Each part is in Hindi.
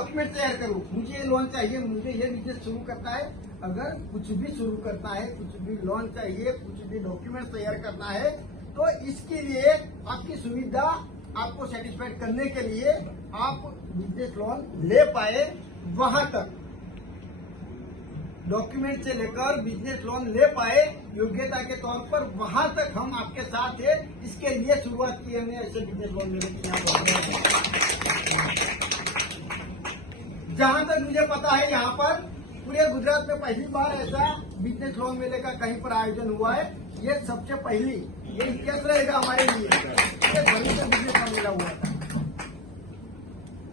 डॉक्यूमेंट तैयार करूँ, मुझे ये लोन चाहिए, मुझे ये बिजनेस शुरू करना है। अगर कुछ भी शुरू करना है, कुछ भी लोन चाहिए, कुछ भी डॉक्यूमेंट तैयार करना है, तो इसके लिए आपकी सुविधा आपको सेटिस्फाइड करने के लिए आप बिजनेस लोन ले पाए, वहां तक डॉक्यूमेंट से लेकर बिजनेस लोन ले पाए योग्यता के तौर पर, वहां तक हम आपके साथ है। इसके लिए शुरुआत की हमने ऐसे बिजनेस लोन लेने की। जहां तक मुझे पता है, यहाँ पर पूरे गुजरात में पहली बार ऐसा बिजनेस लोन मेले का कहीं पर आयोजन हुआ है। ये सबसे पहली, ये इतिहास रहेगा हमारे लिए। ये बड़ी से बिजनेस लोन मेला हुआ था।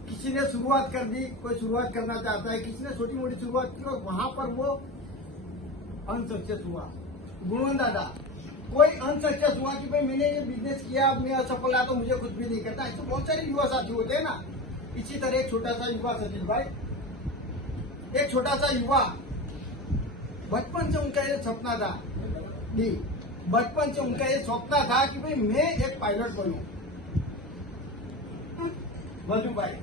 किसी ने शुरुआत कर दी, कोई शुरुआत करना चाहता है, किसी ने छोटी मोटी शुरुआत की और वहां पर वो अनसक्सेस हुआ। गुणवंत दादा, कोई अनसक्सेस हुआ कि भाई मैंने ये बिजनेस किया, मैं असफल रहा तो मुझे कुछ भी नहीं करता। ऐसे बहुत सारे युवा साथी होते हैं ना। इसी तरह एक छोटा सा युवा, सतीश भाई, एक छोटा सा युवा, बचपन से उनका ये सपना था, बचपन से उनका ये सपना था कि भाई मैं एक पायलट बनूं। वजू भाई,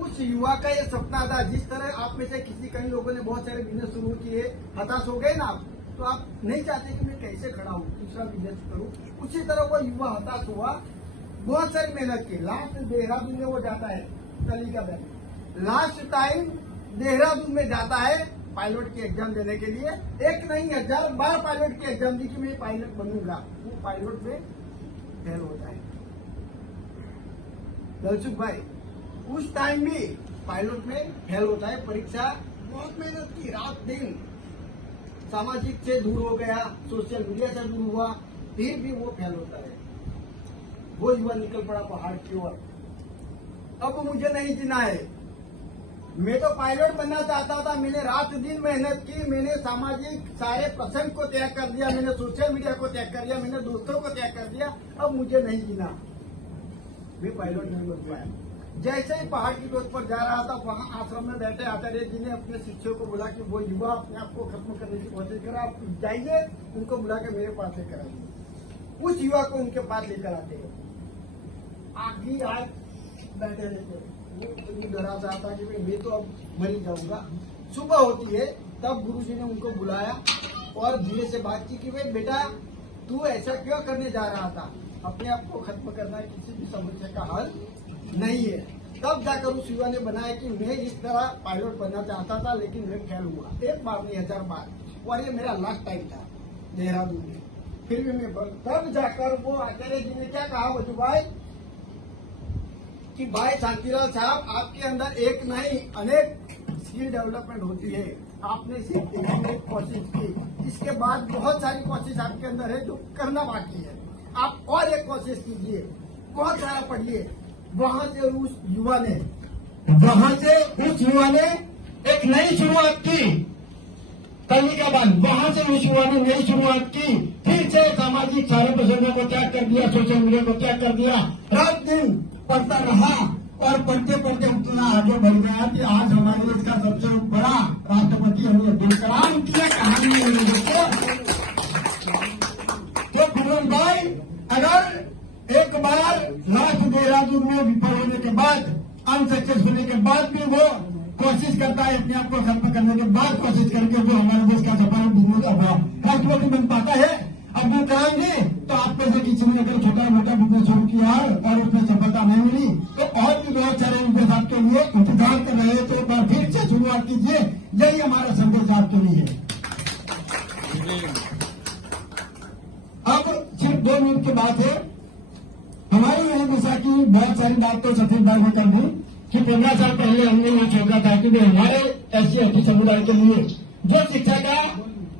उस युवा का ये सपना था। जिस तरह आप में से कई लोगों ने बहुत सारे बिजनेस शुरू किए, हताश हो गए ना आप, तो आप नहीं चाहते कि मैं कैसे खड़ा हूँ, दूसरा बिजनेस करूँ। उसी तरह वो युवा हताश हुआ, बहुत सारी मेहनत की। लास्ट देहरादून में वो जाता है, तलीका बैंक, लास्ट टाइम देहरादून में जाता है पायलट की एग्जाम देने के लिए। एक नहीं 1000 बार पायलट की एग्जाम दी कि मैं पायलट बनूंगा। वो पायलट में फेल होता है। दलसुख भाई, उस टाइम भी पायलट में फेल होता है। परीक्षा बहुत मेहनत की, रात दिन, सामाजिक से दूर हो गया, सोशल मीडिया से दूर हुआ, फिर भी वो फेल होता है। वो युवा निकल पड़ा पहाड़ की ओर। अब मुझे नहीं जीना है, मैं तो पायलट बनना चाहता था। मैंने रात दिन मेहनत की, मैंने सामाजिक सारे प्रसंग को त्याग कर दिया, मैंने सोशल मीडिया को त्याग कर दिया, मैंने दोस्तों को त्याग कर दिया। अब मुझे नहीं जीना, मैं पायलट नहीं बन पाया। जैसे ही पहाड़ की टोच पर जा रहा था, वहां आश्रम में बैठे आचार्य जी ने अपने शिष्यों को बोला कि वो युवा अपने आप को खत्म करने की कोशिश करा, आप जाइए, उनको बुला के मेरे पास लेकर आइए। उस युवा को उनके पास लेकर आते हैं, आखिरी आज बैठे रहते हैं। वो इतनी डरा चाहता कि मैं तो अब मर ही जाऊंगा। सुबह होती है, तब गुरुजी ने उनको बुलाया और धीरे से बात की कि भाई बेटा, तू ऐसा क्यों करने जा रहा था? अपने आप को खत्म करना किसी भी समस्या का हल नहीं है। तब जाकर उस युवा ने बनाया कि मैं इस तरह पायलट बनना चाहता था, लेकिन मैं फेल हुआ। एक बार नहीं 1000 बार, और ये मेरा लास्ट टाइम था देहरादून में, फिर भी मैं तब जाकर वो आचार्य जी ने क्या कहा वजू भाई, कि भाई शांतिलाल साहब, आपके अंदर एक नहीं अनेक स्किल डेवलपमेंट होती है। आपने सिर्फ एक कोशिश की, इसके बाद बहुत सारी कोशिश आपके अंदर है जो करना बाकी है। आप और एक कोशिश कीजिए, बहुत सारा पढ़िए। वहां से उस युवा ने एक नई शुरुआत की, तलीका बंद। वहां से उस युवा ने नई शुरुआत की, फिर से सामाजिक सारे प्रसंगों को त्याग कर दिया, सोशल मीडिया को त्याग कर दिया, रात दिन पढ़ता रहा और पढ़ते पढ़ते उतना आगे बढ़ गया कि आज हमारे देश का सबसे बड़ा राष्ट्रपति हमने अब्दुल कलाम की कहानी है दोस्तों। तो गुरुवन भाई, अगर एक बार लास्ट देहरादून में विफल होने के बाद, अनसक्सेस होने के बाद भी वो कोशिश करता है, अपने आप को खत्म करने के बाद कोशिश करके जो हमारे देश का सफल बिजनेस राष्ट्रपति बन पाता है अब्दुल कलाम जी। तो आप में से किसी ने अगर छोटा मोटा बिजनेस शुरू किया और उसमें सफलता नहीं मिली, तो और भी बहुत सारे बिजनेस आपके लिए इंतजार कर रहे हैं। तो एक बार फिर से शुरुआत कीजिए। यही हमारा संदेश आपके लिए है। अब सिर्फ 2 मिनट की बात है। हमारी यही दिशा की बहुत सारी बात तो सतीश भाई ने कर दी कि 15 साल पहले हमने ये सोचा था कि हमारे SC/ST समुदाय के लिए जो शिक्षा का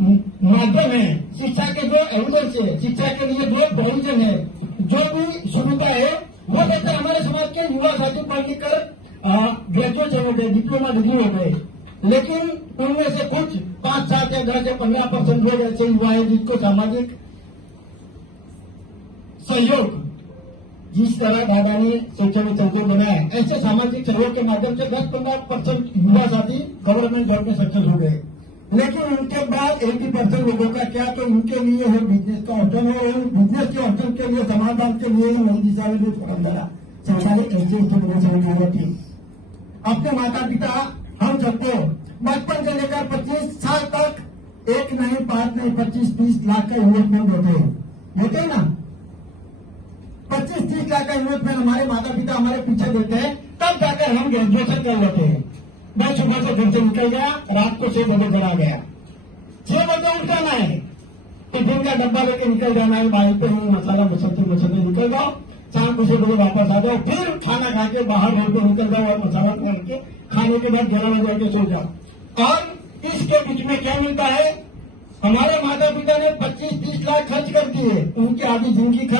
माध्यम है, शिक्षा के जो एविडेंस है, शिक्षा के लिए जो प्रोविजन है, जो भी सुविधा है, वो कहते हमारे समाज के युवा साथी पढ़ लिख कर ग्रेजुएट हो गए, डिप्लोमा डिग्री हो गए। लेकिन उनमें से कुछ 5, 7 या 10 या 15% लोग ऐसे युवा है जिसको सामाजिक सहयोग, जिस तरह दादा ने शैक्षणिक संस्थान बनाया, ऐसे सामाजिक सहयोग के माध्यम से 10-15% युवा साथी गवर्नमेंट जॉब में सक्सेस हो गए। लेकिन उनके बाद 80% लोगों का क्या, तो उनके लिए है बिजनेस का ऑप्शन है। बिजनेस के ऑप्शन के लिए, समाधान के लिए नई दिशा में फोरम डाला सरकारी SC/ST थी। अपने माता पिता हम सबको बचपन से लेकर 25 साल तक एक नहीं 5 नहीं 25-30 लाख का इन्वेस्टमेंट होते हैं ना। 25-30 लाख का इन्वेस्टमेंट हमारे माता पिता हमारे पीछे देते हैं, तब जाकर हम ग्रेजुएशन कर लेते हैं। मैं सुबह से घर से निकल गया, रात को 6 बजे घर आ गया। 6 बजे उठ जाना है, टिफिन का डब्बा लेके निकल जाना है, बाइक पे ही मसाला मसलते निकल जाओ, शाम को 6 बजे वापस आ जाओ, फिर खाना खा के बाहर रोड पे निकल जाओ और मसाला करके खाने के बाद 11 बजे आके सो जाओ। और इसके बीच में क्या मिलता है, हमारे माता पिता ने 25-30 लाख खर्च कर दिए, उनकी आधी जिंदगी